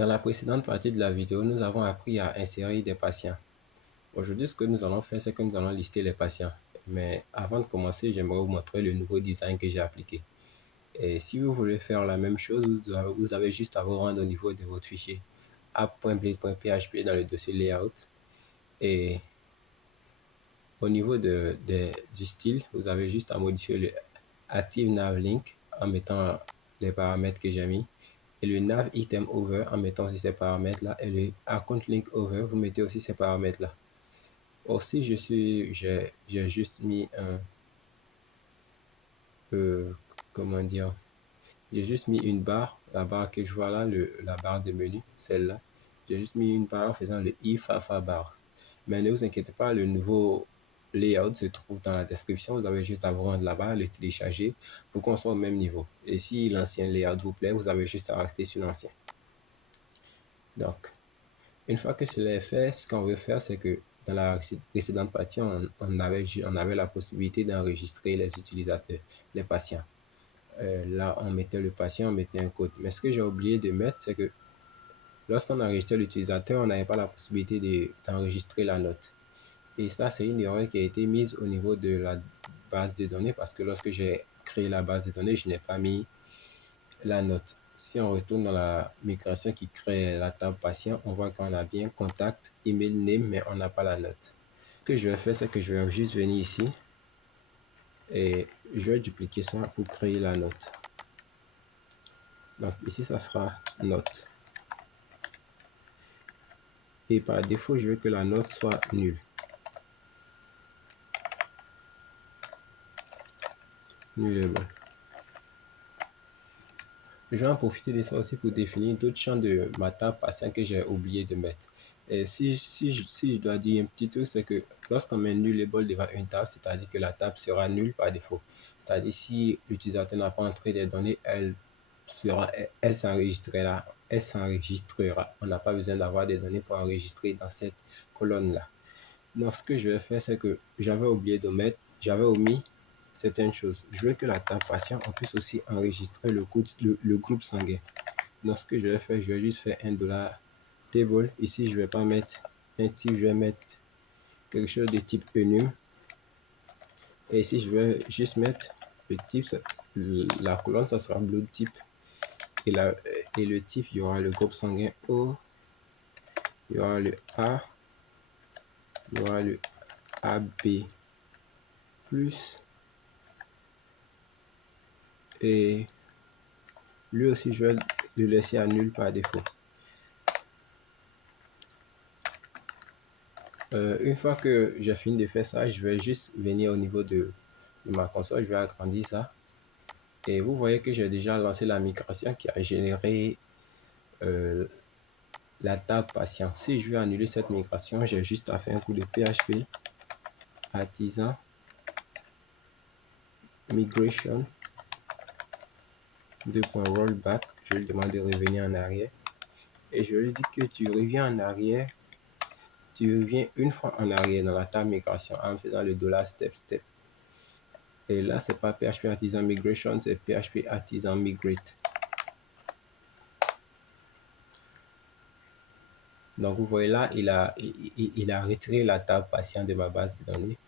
Dans la précédente partie de la vidéo, nous avons appris à insérer des patients. Aujourd'hui, ce que nous allons faire, c'est que nous allons lister les patients. Mais avant de commencer, j'aimerais vous montrer le nouveau design que j'ai appliqué. Et si vous voulez faire la même chose, vous avez juste à vous rendre au niveau de votre fichier app.blade.php dans le dossier layout. Et au niveau du style, vous avez juste à modifier le active nav link en mettant les paramètres que j'ai mis. Et le nav item over en mettant aussi ces paramètres là, et le account link over, vous mettez aussi ces paramètres là. Aussi j'ai juste mis un comment dire, j'ai juste mis une barre, la barre que je vois là, la barre de menu, celle-là. J'ai juste mis une barre en faisant le ifafa bars. Mais ne vous inquiétez pas, le nouveau layout se trouve dans la description. Vous avez juste à vous rendre là-bas, le télécharger pour qu'on soit au même niveau. Et si l'ancien layout vous plaît, vous avez juste à rester sur l'ancien. Donc, une fois que cela est fait, ce qu'on veut faire, c'est que dans la précédente partie, on avait la possibilité d'enregistrer les utilisateurs, les patients. Là, on mettait le patient, on mettait un code. Mais ce que j'ai oublié de mettre, c'est que lorsqu'on enregistrait l'utilisateur, on n'avait pas la possibilité d'enregistrer la note. Et ça, c'est une erreur qui a été mise au niveau de la base de données parce que lorsque j'ai créé la base de données, je n'ai pas mis la note. Si on retourne dans la migration qui crée la table patient, on voit qu'on a bien contact, email, name, mais on n'a pas la note. Ce que je vais faire, c'est que je vais juste venir ici et je vais dupliquer ça pour créer la note. Donc ici, ça sera note. Et par défaut, je veux que la note soit nulle. Nullable. Je vais en profiter de ça aussi pour définir d'autres champs de ma table patient que j'ai oublié de mettre. Et si je dois dire un petit truc, c'est que lorsqu'on met nullable devant une table, c'est-à-dire que la table sera nulle par défaut. C'est-à-dire si l'utilisateur n'a pas entré des données, elle s'enregistrera. Elle s'enregistrera. On n'a pas besoin d'avoir des données pour enregistrer dans cette colonne-là. Donc, ce que je vais faire, c'est que j'avais omis certaines choses. Je veux que la table patient, on puisse aussi enregistrer le groupe sanguin. Donc, ce que je vais faire, je vais juste faire un $table. Ici, je ne vais pas mettre un type, je vais mettre quelque chose de type enum. Et ici, je vais juste mettre le type, la colonne, ça sera blood type. Et le type, il y aura le groupe sanguin O, il y aura le A, il y aura le AB+, et lui aussi, je vais le laisser à nul par défaut. Une fois que j'ai fini de faire ça, je vais juste venir au niveau de ma console, je vais agrandir ça. Et vous voyez que j'ai déjà lancé la migration qui a généré la table patient. Si je veux annuler cette migration, j'ai juste à faire un coup de PHP artisan migration .rollback. Je lui demande de revenir en arrière. Et je lui dis que tu reviens en arrière. Tu reviens une fois en arrière dans la table migration en faisant le $step step. Et là, c'est pas PHP artisan migration, c'est PHP artisan migrate. Donc, vous voyez là, il a retiré la table patient de ma base de données.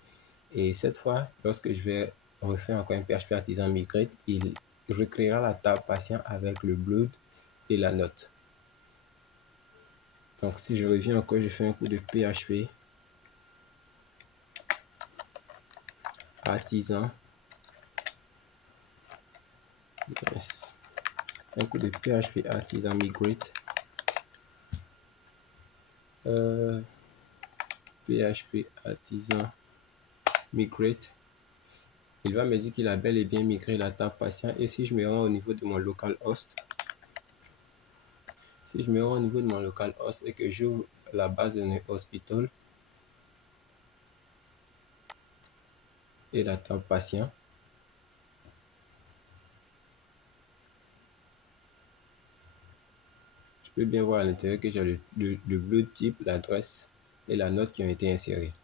Et cette fois, lorsque je vais refaire encore un PHP artisan migrate, il recréera la table patient avec le blood et la note. Donc, si je reviens encore, je fais un coup de PHP artisan. Yes. Un coup de PHP artisan migrate. PHP artisan migrate. Il va me dire qu'il a bel et bien migré la table patient. Et si je me rends au niveau de mon localhost, et que j'ouvre la base de données hospital et la table patient, je peux bien voir à l'intérieur que j'ai le bleu type, l'adresse et la note qui ont été insérées.